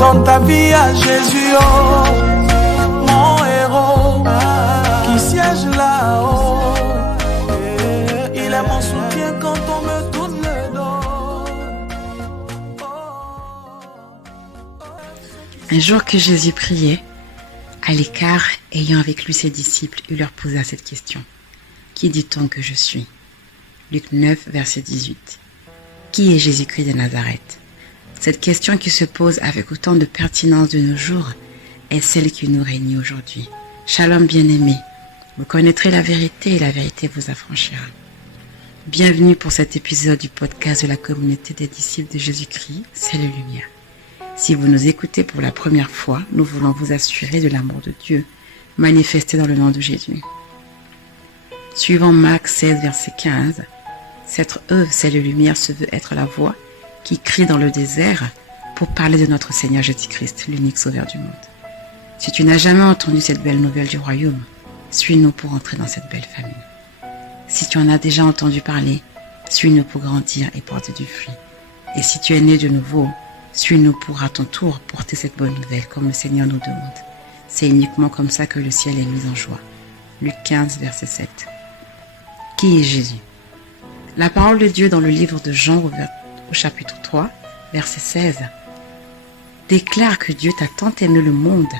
Dans ta vie à Jésus, oh, mon héros, qui siège là-haut. Il est mon soutien quand on me tourne le dos. Un jour que Jésus priait, à l'écart, ayant avec lui ses disciples, il leur posa cette question. Qui dit-on que je suis? Luc 9, verset 18. Qui est Jésus-Christ de Nazareth? Cette question qui se pose avec autant de pertinence de nos jours est celle qui nous réunit aujourd'hui. Shalom bien-aimés, vous connaîtrez la vérité et la vérité vous affranchira. Bienvenue pour cet épisode du podcast de la communauté des disciples de Jésus-Christ, c'est la lumière. Si vous nous écoutez pour la première fois, nous voulons vous assurer de l'amour de Dieu, manifesté dans le nom de Jésus. Suivant Marc 16, verset 15, cette œuvre, c'est la lumière, se veut être la voix qui crie dans le désert pour parler de notre Seigneur Jésus-Christ, l'unique sauveur du monde. Si tu n'as jamais entendu cette belle nouvelle du royaume, suis-nous pour entrer dans cette belle famille. Si tu en as déjà entendu parler, suis-nous pour grandir et porter du fruit. Et si tu es né de nouveau, suis-nous pour à ton tour porter cette bonne nouvelle comme le Seigneur nous demande. C'est uniquement comme ça que le ciel est mis en joie. Luc 15, verset 7. Qui est Jésus? La parole de Dieu dans le livre de Jean au chapitre 3, verset 16, déclare que Dieu t'a tant aimé le monde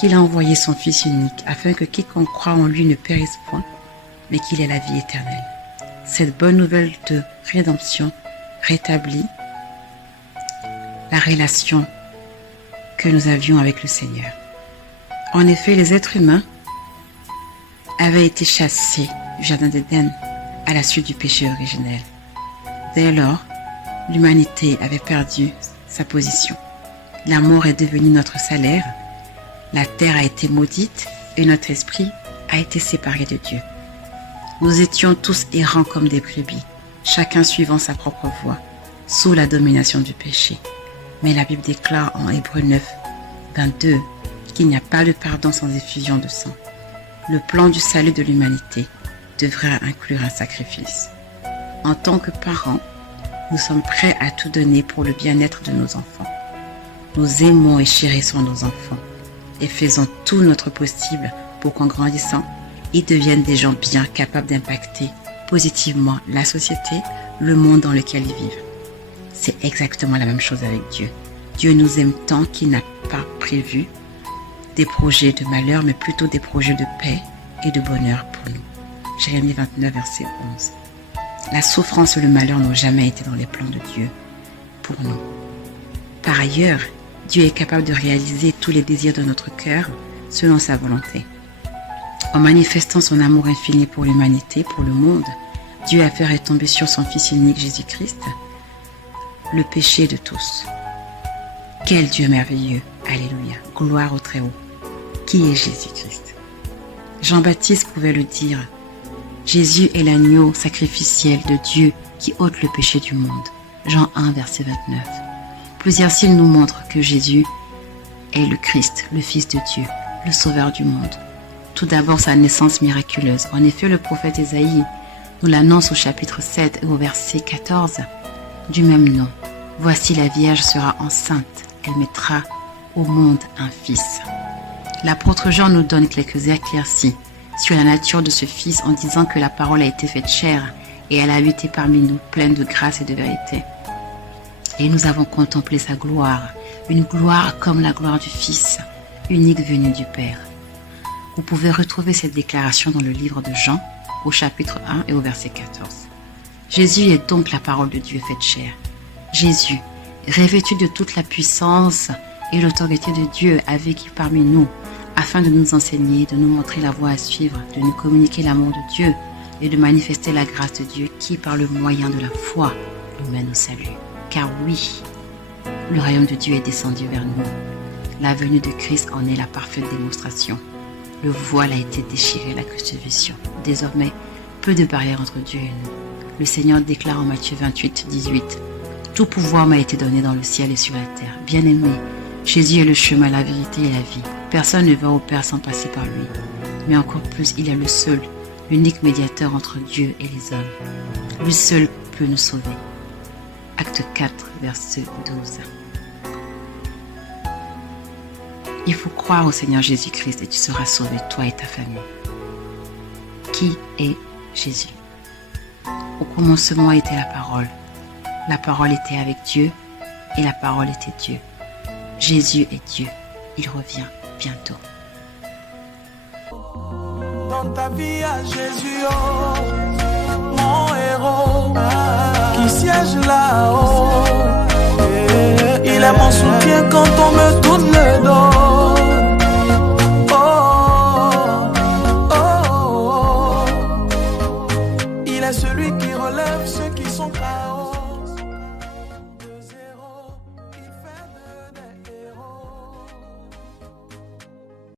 qu'il a envoyé son Fils unique afin que quiconque croit en lui ne périsse point, mais qu'il ait la vie éternelle. Cette bonne nouvelle de rédemption rétablit la relation que nous avions avec le Seigneur. En effet, les êtres humains avaient été chassés du jardin d'Éden à la suite du péché originel. Dès lors, l'humanité avait perdu sa position. La mort est devenue notre salaire, la terre a été maudite et notre esprit a été séparé de Dieu. Nous étions tous errants comme des brebis, chacun suivant sa propre voie, sous la domination du péché. Mais la Bible déclare en Hébreux 9, 22 qu'il n'y a pas de pardon sans effusion de sang. Le plan du salut de l'humanité devrait inclure un sacrifice. En tant que parents, nous sommes prêts à tout donner pour le bien-être de nos enfants. Nous aimons et chérissons nos enfants et faisons tout notre possible pour qu'en grandissant, ils deviennent des gens bien capables d'impacter positivement la société, le monde dans lequel ils vivent. C'est exactement la même chose avec Dieu. Dieu nous aime tant qu'il n'a pas prévu des projets de malheur, mais plutôt des projets de paix et de bonheur pour nous. Jérémie 29, verset 11. La souffrance et le malheur n'ont jamais été dans les plans de Dieu pour nous. Par ailleurs, Dieu est capable de réaliser tous les désirs de notre cœur selon sa volonté. En manifestant son amour infini pour l'humanité, pour le monde, Dieu a fait retomber sur son Fils unique Jésus-Christ le péché de tous. Quel Dieu merveilleux! Alléluia! Gloire au Très-Haut! Qui est Jésus-Christ? Jean-Baptiste pouvait le dire. Jésus est l'agneau sacrificiel de Dieu qui ôte le péché du monde. Jean 1, verset 29. Plusieurs signes nous montrent que Jésus est le Christ, le Fils de Dieu, le Sauveur du monde. Tout d'abord, sa naissance miraculeuse. En effet, le prophète Ésaïe nous l'annonce au chapitre 7 et au verset 14 du même nom. Voici la Vierge sera enceinte, elle mettra au monde un fils. L'apôtre Jean nous donne quelques éclaircies sur la nature de ce fils en disant que la parole a été faite chair et elle a habité parmi nous, pleine de grâce et de vérité. Et nous avons contemplé sa gloire, une gloire comme la gloire du Fils, unique venu du Père. Vous pouvez retrouver cette déclaration dans le livre de Jean, au chapitre 1 et au verset 14. Jésus est donc la parole de Dieu faite chair. Jésus, revêtu de toute la puissance et l'autorité de Dieu, a vécu parmi nous, afin de nous enseigner, de nous montrer la voie à suivre, de nous communiquer l'amour de Dieu et de manifester la grâce de Dieu qui, par le moyen de la foi, nous mène au salut. Car oui, le royaume de Dieu est descendu vers nous. La venue de Christ en est la parfaite démonstration. Le voile a été déchiré, la crucifixion. Désormais, peu de barrières entre Dieu et nous. Le Seigneur déclare en Matthieu 28, 18 « Tout pouvoir m'a été donné dans le ciel et sur la terre. Bien-aimé, Jésus est le chemin, la vérité et la vie. Personne ne va au Père sans passer par lui. Mais encore plus, il est le seul, l'unique médiateur entre Dieu et les hommes. Lui seul peut nous sauver. » Acte 4, verset 12. Il faut croire au Seigneur Jésus-Christ et tu seras sauvé, toi et ta famille. Qui est Jésus? Au commencement était la parole. La parole était avec Dieu et la parole était Dieu. Jésus est Dieu. Il revient bientôt. Dans ta vie à Jésus, oh, mon héros, qui siège là-haut. Il est mon soutien quand on me touche.